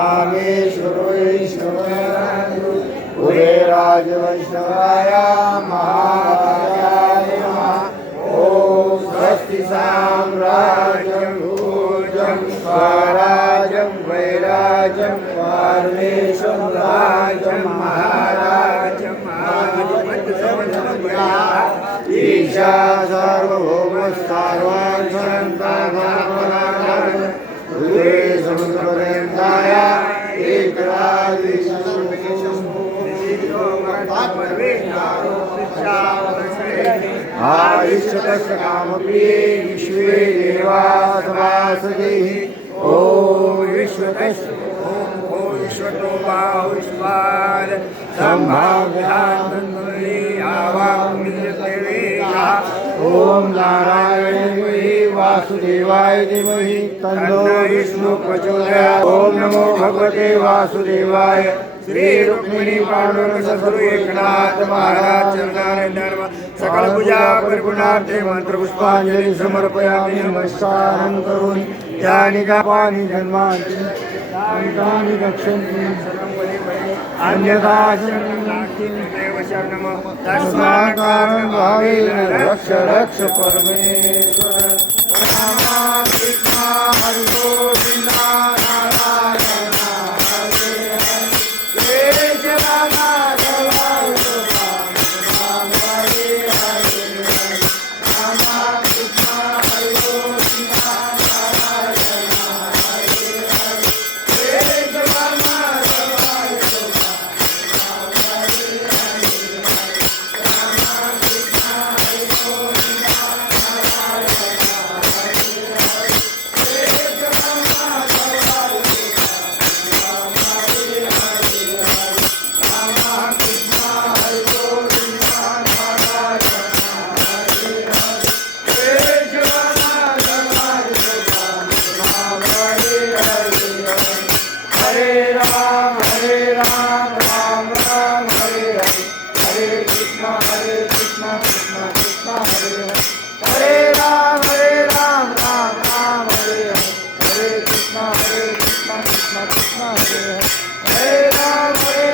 मामेश्वरो ईश्वरो उरे राजवैष्णवाय महाराजाय नमः। ओम स्वस्ति साम्राज्यं भोजं स्वराज्यं वैराज्यं परमेश्वरं राज्यं महाराजं ईशा सार्वभौम सर्वांशरन्ताधारणाय उरे समुद्रपर्यन्ताय आयुष्यतस्य कामप्रिये विश्वे देवा सभासदेः। ॐ विश्वतस्य ॐ विश्वतो बाहुष्पाद सम्भाव्यान्तन्वये आवाहमित्यवेगा। ॐ नारायणाय वासुदेवाय धीमहि तन्नो विष्णु प्रचोदयात्। ॐ नमो भगवते वासुदेवाय। श्री रुक्मिणी पांडुरंग सद्गुरु एकनाथ महाराज चरणारविंदार सकल पूजा परिपूर्णार्थे मंत्र पुष्पांजलि समर्पयामि। नमस्कारं करोमि यानि पानि जन्मांति तानि रक्षन्ति अन्यथा देव शरणं तस्मात् कारणं भावेन रक्ष रक्ष परमेश्वर। राम कृष्ण हरि गोविंद नारायण हरे हरे राम राम हरे हरे राम कृष्ण हरि गोविंद नारायण हरे हरे राम हरे राम हरे